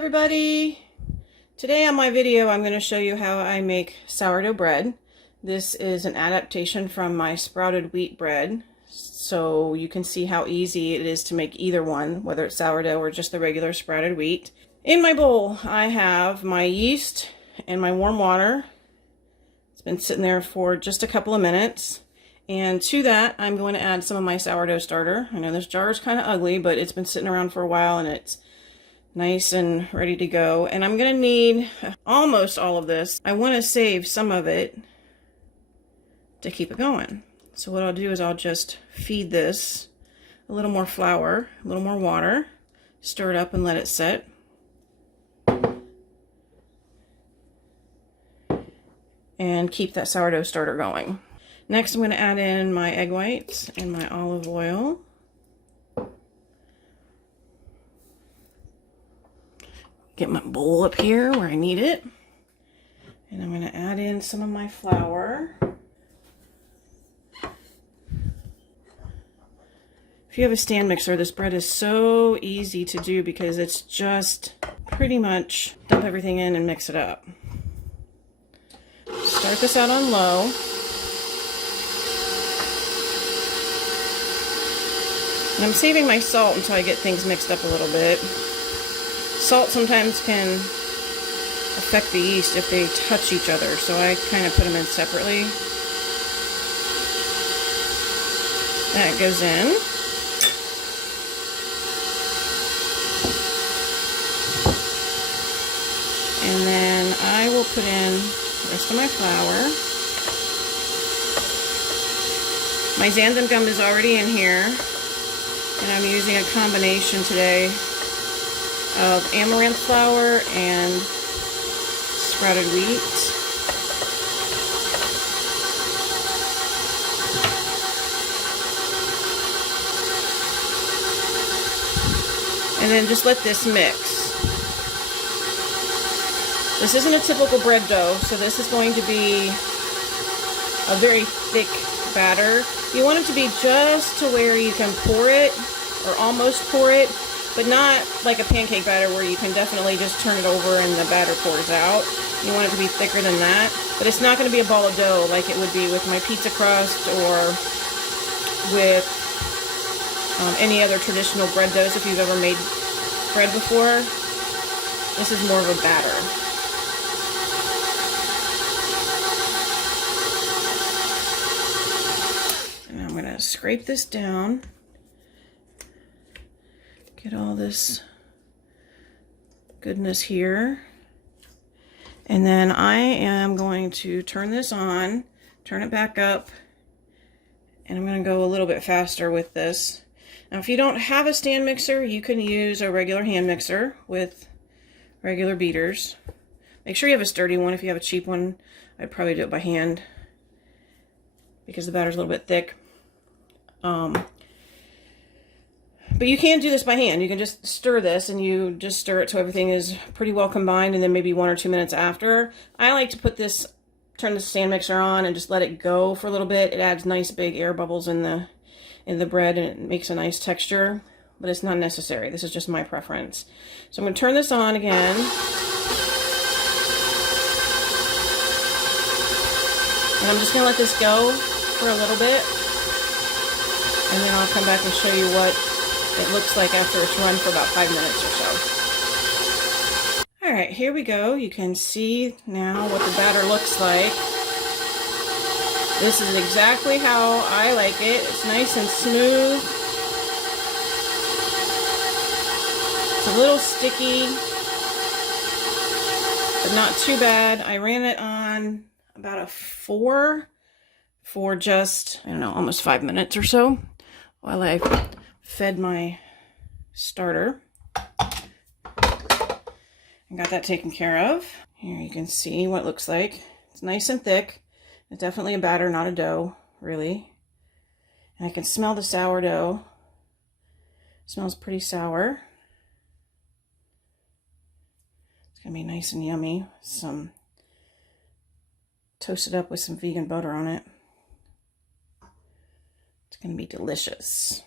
everybody! Today on my video I'm going to show you how I make sourdough bread. This is an adaptation from my sprouted wheat bread, so you can see how easy it is to make either one, whether it's sourdough or just the regular sprouted wheat. In my bowl I have my yeast and my warm water. It's been sitting there for just a couple of minutes. And to that, I'm going to add some of my sourdough starter. I know this jar is kind of ugly, but it's been sitting around for a while and it's nice and ready to go. And I'm going to need almost all of this. I want to save some of it to keep it going. So what I'll do is I'll just feed this a little more flour, a little more water, stir it up and let it set. And keep that sourdough starter going. Next, I'm going to add in my egg whites and my olive oil. Get my bowl up here where I need it. And I'm going to add in some of my flour. If you have a stand mixer, this bread is so easy to do because it's just pretty much dump everything in and mix it up. Start this out on low. And I'm saving my salt until I get things mixed up a little bit. Salt sometimes can affect the yeast if they touch each other, so I kind of put them in separately. That goes in. And then I will put in the rest of my flour. My xanthan gum is already in here. And I'm using a combination today of amaranth flour and sprouted wheat. And then just let this mix. This isn't a typical bread dough, so this is going to be a very thick batter. You want it to be just to where you can pour it, or almost pour it, but not like a pancake batter where you can definitely just turn it over and the batter pours out. You want it to be thicker than that, but it's not going to be a ball of dough like it would be with my pizza crust or with any other traditional bread doughs if you've ever made bread before. This is more of a batter. I'm going to scrape this down, get all this goodness here, and then I am going to turn this on, turn it back up, and I'm going to go a little bit faster with this. Now if you don't have a stand mixer, you can use a regular hand mixer with regular beaters. Make sure you have a sturdy one. If you have a cheap one, I'd probably do it by hand because the batter's a little bit thick. But you can do this by hand. You can just stir this and you just stir it so everything is pretty well combined, and then maybe 1 or 2 minutes after. I like to put this, turn the stand mixer on and just let it go for a little bit. It adds nice big air bubbles in the bread and it makes a nice texture, but it's not necessary. This is just my preference. So I'm going to turn this on again. And I'm just going to let this go for a little bit. And then I'll come back and show you what it looks like after it's run for about 5 minutes or so. Alright, here we go. You can see now what the batter looks like. This is exactly how I like it. It's nice and smooth. It's a little sticky, but not too bad. I ran it on about a 4 for just, I don't know, almost 5 minutes or so, while I fed my starter and got that taken care of. Here you can see what it looks like. It's nice and thick. It's definitely a batter, not a dough, really. And I can smell the sourdough. It smells pretty sour. It's gonna be nice and yummy. Toasted up with some vegan butter on it. It's gonna be delicious.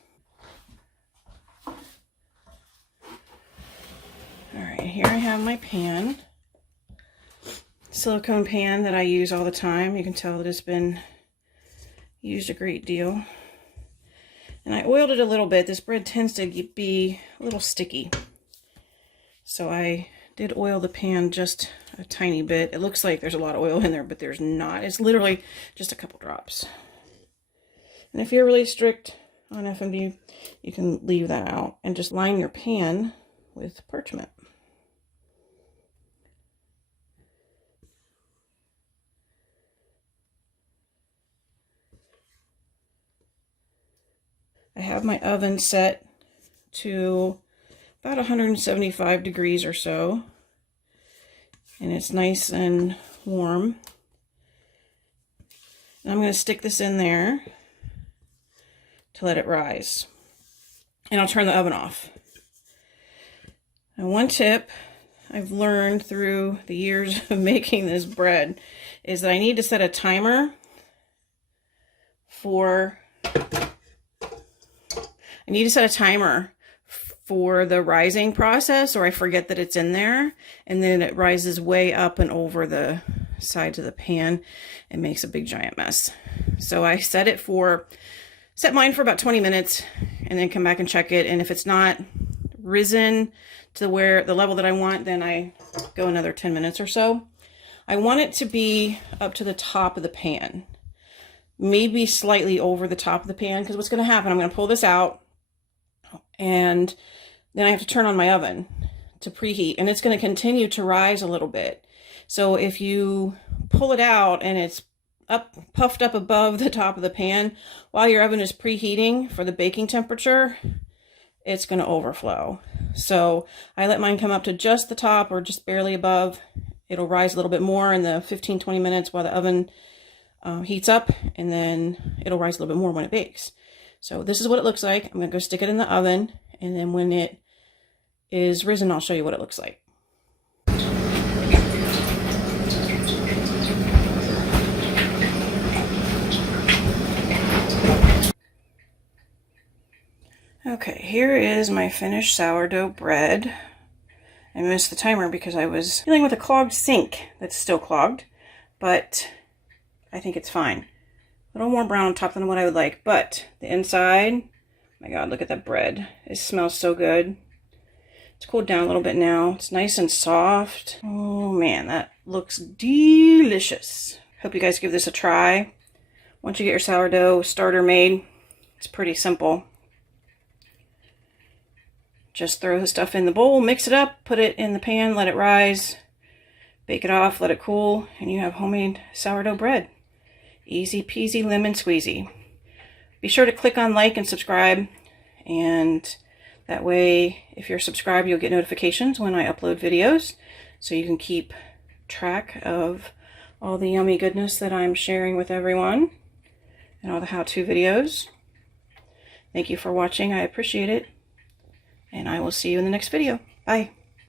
All right, here I have my pan. Silicone pan that I use all the time. You can tell that it's been used a great deal. And I oiled it a little bit. This bread tends to be a little sticky. So I did oil the pan just a tiny bit. It looks like there's a lot of oil in there, but there's not. It's literally just a couple drops. And if you're really strict on FMD, you can leave that out and just line your pan with parchment. I have my oven set to about 175 degrees or so, and it's nice and warm. And I'm going to stick this in there to let it rise, and I'll turn the oven off. And one tip I've learned through the years of making this bread is that I need to set a timer for the rising process, or I forget that it's in there, and then it rises way up and over the sides of the pan and makes a big giant mess. So I set mine for about 20 minutes and then come back and check it, and if it's not risen to the level that I want, then I go another 10 minutes or so. I want it to be up to the top of the pan, maybe slightly over the top of the pan, because what's going to happen, I'm going to pull this out, and then I have to turn on my oven to preheat, and it's going to continue to rise a little bit. So if you pull it out and it's puffed up above the top of the pan while your oven is preheating for the baking temperature, it's going to overflow. So I let mine come up to just the top or just barely above. It'll rise a little bit more in the 15-20 minutes while the oven heats up, and then it'll rise a little bit more when it bakes. So this is what it looks like. I'm going to go stick it in the oven, and then when it is risen, I'll show you what it looks like. Okay, here is my finished sourdough bread. I missed the timer because I was dealing with a clogged sink that's still clogged, but I think it's fine. A little more brown on top than what I would like, but the inside, oh my God, look at that bread. It smells so good. It's cooled down a little bit now. It's nice and soft. Oh man, that looks delicious. Hope you guys give this a try. Once you get your sourdough starter made, it's pretty simple. Just throw the stuff in the bowl, mix it up, put it in the pan, let it rise, bake it off, let it cool, and you have homemade sourdough bread. Easy peasy lemon squeezy. Be sure to click on like and subscribe, and that way if you're subscribed you'll get notifications when I upload videos, so you can keep track of all the yummy goodness that I'm sharing with everyone and all the how-to videos. Thank you for watching. I appreciate it. And I will see you in the next video. Bye.